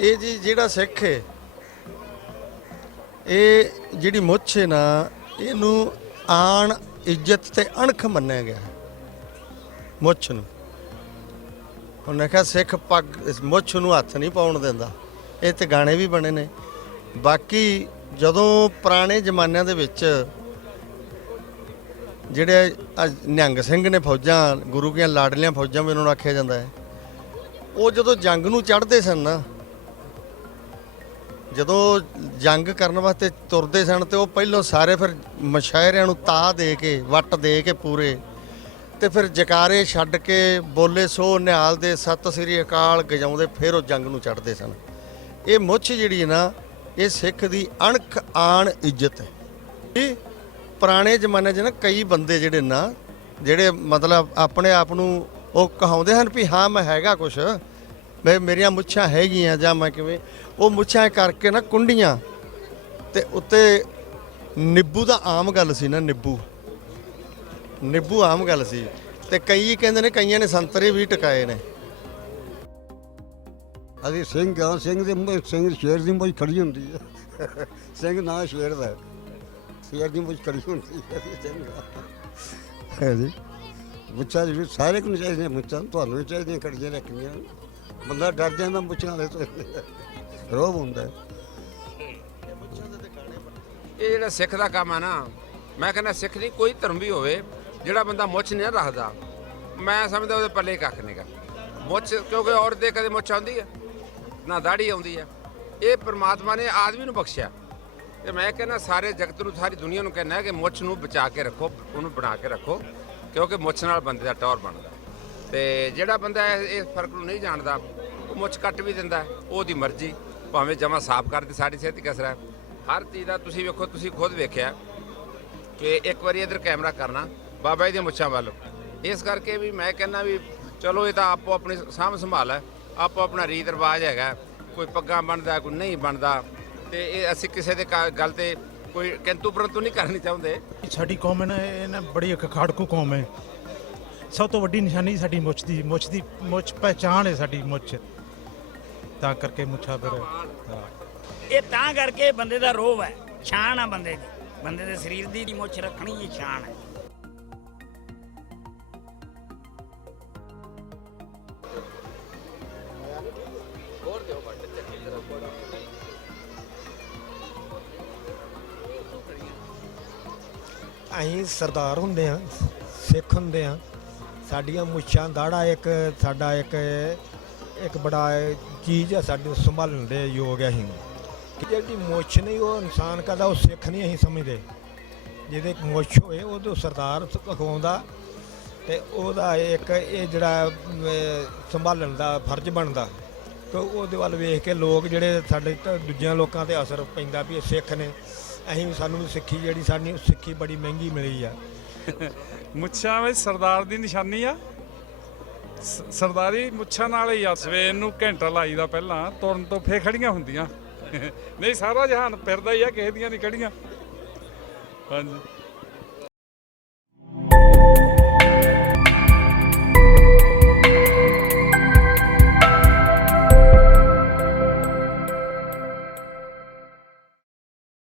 ਇਹ ਜੀ ਜਿਹੜਾ ਸਿੱਖ ਹੈ, ਇਹ ਜਿਹੜੀ ਮੁੱਛ ਹੈ ਨਾ, ਇਹਨੂੰ ਆਣ ਇੱਜ਼ਤ ਤੇ ਅਣਖ ਮੰਨਿਆ ਗਿਆ ਮੁੱਛ ਨੂੰ। ਉਹਨੇ ਕਿਹਾ ਸਿੱਖ ਪੱਗ ਮੁੱਛ ਨੂੰ ਹੱਥ ਨਹੀਂ ਪਾਉਣ ਦਿੰਦਾ। ਇਹ ਤੇ ਗਾਣੇ ਵੀ ਬਣੇ ਨੇ। ਬਾਕੀ ਜਦੋਂ ਪੁਰਾਣੇ ਜ਼ਮਾਨਿਆਂ ਦੇ ਵਿੱਚ ਜਿਹੜੇ ਨਿਹੰਗ ਸਿੰਘ ਨੇ ਫੌਜਾਂ, ਗੁਰੂ ਦੀਆਂ ਲਾਡਲੀਆਂ ਫੌਜਾਂ ਵੀ ਉਹਨਾਂ ਨੂੰ ਆਖਿਆ ਜਾਂਦਾ ਹੈ, ਉਹ ਜਦੋਂ ਜੰਗ ਨੂੰ ਚੜ੍ਹਦੇ ਸਨ ਨਾ, ਜਦੋਂ ਜੰਗ ਕਰਨ ਵਾਸਤੇ ਤੁਰਦੇ ਸਨ ਤੇ ਉਹ ਪਹਿਲੋਂ ਸਾਰੇ ਫਿਰ ਮਸ਼ਾਇਰਿਆਂ ਨੂੰ ਤਾ ਦੇ ਕੇ, ਵੱਟ ਦੇ ਕੇ ਪੂਰੇ, ਤੇ ਫਿਰ ਜਕਾਰੇ ਛੱਡ ਕੇ ਬੋਲੇ ਸੋ ਨਿਹਾਲ ਦੇ ਸਤਿ ਸ੍ਰੀ ਅਕਾਲ ਗਜਾਉਂਦੇ ਫਿਰ ਉਹ ਜੰਗ ਨੂੰ ਚੜ੍ਹਦੇ ਸਨ। ਇਹ ਮੁੱਛ ਜਿਹੜੀ ਹੈ ਨਾ, ਇਹ ਸਿੱਖ ਦੀ ਅਣਖ ਆਣ ਇੱਜ਼ਤ ਹੈ। ਇਹ ਪੁਰਾਣੇ ਜ਼ਮਾਨੇ 'ਚ ਨਾ ਕਈ ਬੰਦੇ ਜਿਹੜੇ ਨਾ, ਜਿਹੜੇ ਮਤਲਬ ਆਪਣੇ ਆਪ ਨੂੰ ਉਹ ਕਹਾਉਂਦੇ ਹਨ ਵੀ ਹਾਂ ਮੈਂ ਹੈਗਾ ਕੁਛ, ਮੈਂ ਮੇਰੀਆਂ ਮੁੱਛਾਂ ਹੈਗੀਆਂ ਜਾਂ ਮੈਂ ਕਿਵੇਂ, ਉਹ ਮੁੱਛਾਂ ਕਰਕੇ ਨਾ ਕੁੰਡੀਆਂ ਤੇ ਉੱਤੇ ਨਿੰਬੂ ਦਾ ਆਮ ਗੱਲ ਸੀ ਨਾ, ਨਿੰਬੂ ਆਮ ਗੱਲ ਸੀ। ਤੇ ਕਈ ਕਹਿੰਦੇ ਨੇ ਕਈਆਂ ਨੇ ਸੰਤਰੇ ਵੀ ਟਿਕਾਏ ਨੇ। ਅਸੀਂ ਸਿੰਘ ਆ, ਸਿੰਘ ਸ਼ੇਰ ਦੀ ਮੁੱਛ ਖੜੀ ਹੁੰਦੀ ਹੈ। ਸਿੰਘ ਨਾ ਸ਼ੇਰ ਦਾ, ਸ਼ੇਰ ਦੀ ਮੁੱਛ ਖੜੀ ਹੁੰਦੀ ਹੈ। ਸਿੰਘ ਹੈ ਜੀ। ਮੁੱਛਾਂ ਜਿਹੜੀ ਸਾਰੇ ਨੂੰ ਚਾਹੀਦੀਆਂ, ਮੁੱਛਾਂ ਤੁਹਾਨੂੰ ਵੀ ਚਾਹੀਦੀਆਂ ਖੜੀਆਂ ਰੱਖਣੀਆਂ। ਬੰਦਾ ਡਰ ਜਾਂਦਾ ਮੁੱਛਾਂ ਦੇ ਤੋਂ, ਰੋਬ ਹੁੰਦਾ। ਇਹ ਜਿਹੜਾ ਸਿੱਖ ਦਾ ਕੰਮ ਆ ਨਾ, ਮੈਂ ਕਹਿੰਦਾ ਸਿੱਖ ਨਹੀਂ ਕੋਈ ਧਰਮ ਵੀ ਹੋਵੇ, ਜਿਹੜਾ ਬੰਦਾ ਮੁੱਛ ਨਹੀਂ ਰੱਖਦਾ, ਮੈਂ ਸਮਝਦਾ ਉਹਦੇ ਪੱਲੇ ਕੱਖ ਨਹੀਂਗਾ। ਮੁੱਛ ਕਿਉਂਕਿ ਔਰਤ ਦੇ ਕਦੇ ਮੁੱਛ ਆਉਂਦੀ ਹੈ ਨਾ ਦਾੜੀ ਆਉਂਦੀ ਹੈ। ਇਹ ਪ੍ਰਮਾਤਮਾ ਨੇ ਆਦਮੀ ਨੂੰ ਬਖਸ਼ਿਆ, ਤੇ ਮੈਂ ਕਹਿੰਦਾ ਸਾਰੇ ਜਗਤ ਨੂੰ, ਸਾਰੀ ਦੁਨੀਆ ਨੂੰ ਕਹਿੰਦਾ ਕਿ ਮੁੱਛ ਨੂੰ ਬਚਾ ਕੇ ਰੱਖੋ, ਉਹਨੂੰ ਬਣਾ ਕੇ ਰੱਖੋ, ਕਿਉਂਕਿ ਮੁੱਛ ਨਾਲ ਬੰਦੇ ਦਾ ਟੌਰ ਬਣਦਾ। ਤੇ ਜਿਹੜਾ ਬੰਦਾ ਇਸ ਫਰਕ ਨੂੰ ਨਹੀਂ ਜਾਣਦਾ, ਉਹ ਮੁੱਛ ਕੱਟ ਵੀ ਦਿੰਦਾ, ਉਹਦੀ ਮਰਜ਼ੀ, ਭਾਵੇਂ ਜਮਾ ਸਾਫ਼ ਕਰਦੇ, ਸਾਡੀ ਸਿਹਤ ਹੀ ਕਸਰਾ। ਹਰ ਚੀਜ਼ ਦਾ ਤੁਸੀਂ ਵੇਖੋ, ਤੁਸੀਂ ਖੁਦ ਵੇਖਿਆ ਕਿ ਇੱਕ ਵਾਰੀ ਇੱਧਰ ਕੈਮਰਾ ਕਰਨਾ ਬਾਬਾ ਜੀ ਦੀਆਂ ਮੁੱਛਾਂ ਵੱਲ। ਇਸ ਕਰਕੇ ਵੀ ਮੈਂ ਕਹਿੰਦਾ ਵੀ ਚਲੋ ਇਹ ਤਾਂ ਆਪੋ ਆਪਣੀ ਸਾਂਭ ਸੰਭਾਲ ਹੈ, ਆਪੋ ਆਪਣਾ ਰੀਤ ਰਿਵਾਜ ਹੈਗਾ, ਕੋਈ ਪੱਗਾਂ ਬਣਦਾ, ਕੋਈ ਨਹੀਂ ਬਣਦਾ, ਤੇ ਇਹ ਅਸੀਂ ਕਿਸੇ ਦੇ ਗੱਲ ਤੇ ਕੋਈ ਕਿੰਤੂ ਪਰੰਤੂ ਨਹੀਂ ਕਰਨੀ ਚਾਹੁੰਦੇ। ਸਾਡੀ ਕੌਮ ਹੈ ਨਾ, ਇਹ ਨਾ ਬੜੀ ਅਖਾੜਕੂ ਕੌਮ ਹੈ। ਸਭ ਤੋਂ ਵੱਡੀ ਨਿਸ਼ਾਨੀ ਸਾਡੀ ਮੁੱਛ ਪਹਿਚਾਣ ਹੈ ਸਾਡੀ ਮੁੱਛ, ਤਾਂ ਕਰਕੇ ਮੁੱਛਾਂ ਫਿਰ ਇਹ ਤਾਂ ਕਰਕੇ ਬੰਦੇ ਦਾ ਰੋਹ ਹੈ, ਸ਼ਾਨ ਆ ਬੰਦੇ ਦੀ, ਬੰਦੇ ਦੇ ਸਰੀਰ ਦੀ ਮੁੱਛ ਰੱਖਣੀ ਇਹ ਸ਼ਾਨ ਹੈ। ਅਸੀਂ ਸਰਦਾਰ ਹੁੰਦੇ ਹਾਂ, ਸਿੱਖ ਹੁੰਦੇ ਹਾਂ, ਸਾਡੀਆਂ ਮੁੱਛਾਂ ਦਾੜਾ ਇੱਕ ਸਾਡਾ ਇੱਕ ਬੜਾ ਚੀਜ਼ ਹੈ, ਸਾਨੂੰ ਸੰਭਾਲਣ ਦੇ ਯੋਗ ਹੈ। ਅਸੀਂ ਜਿਹੜੀ ਮੁੱਛ ਨਹੀਂ ਉਹ ਇਨਸਾਨ ਕਦਾ ਉਹ ਸਿੱਖ ਨਹੀਂ ਅਸੀਂ ਸਮਝਦੇ। ਜਿਹਦੇ ਮੁੱਛ ਹੋਏ ਉਦੋਂ ਸਰਦਾਰ ਕਹਾਉਂਦਾ, ਤੇ ਉਹਦਾ ਇੱਕ ਇਹ ਜਿਹੜਾ ਸੰਭਾਲਣ ਦਾ ਫਰਜ਼ ਬਣਦਾ। ਕਿ ਉਹਦੇ ਵੱਲ ਵੇਖ ਕੇ ਲੋਕ ਜਿਹੜੇ ਸਾਡੇ ਦੂਜਿਆਂ ਲੋਕਾਂ 'ਤੇ ਅਸਰ ਪੈਂਦਾ ਵੀ ਇਹ ਸਿੱਖ ਨੇ, ਅਸੀਂ ਸਾਨੂੰ ਸਿੱਖੀ ਜਿਹੜੀ ਸਾਡੀ ਸਿੱਖੀ ਬੜੀ ਮਹਿੰਗੀ ਮਿਲੀ ਆ। ਮੁੱਛਾਂ ਵਿੱਚ ਸਰਦਾਰ ਦੀ ਨਿਸ਼ਾਨੀ ਆ। ਸਰਦਾਰੀ ਮੁੱਛਾਂ ਨਾਲ ਹੀ ਆ। ਸਵੇਰ ਨੂੰ ਘੰਟਾ ਲਾਈਦਾ ਪਹਿਲਾਂ, ਤੁਰਨ ਤੋਂ ਫੇਰ ਖੜੀਆਂ ਹੁੰਦੀਆਂ। ਨਹੀਂ ਸਾਰਾ ਜਹਾਨ ਫਿਰਦਾ ਹੀ ਆ, ਕਿਸੇ ਦੀਆਂ ਨਹੀਂ ਖੜੀਆਂ। ਹਾਂਜੀ।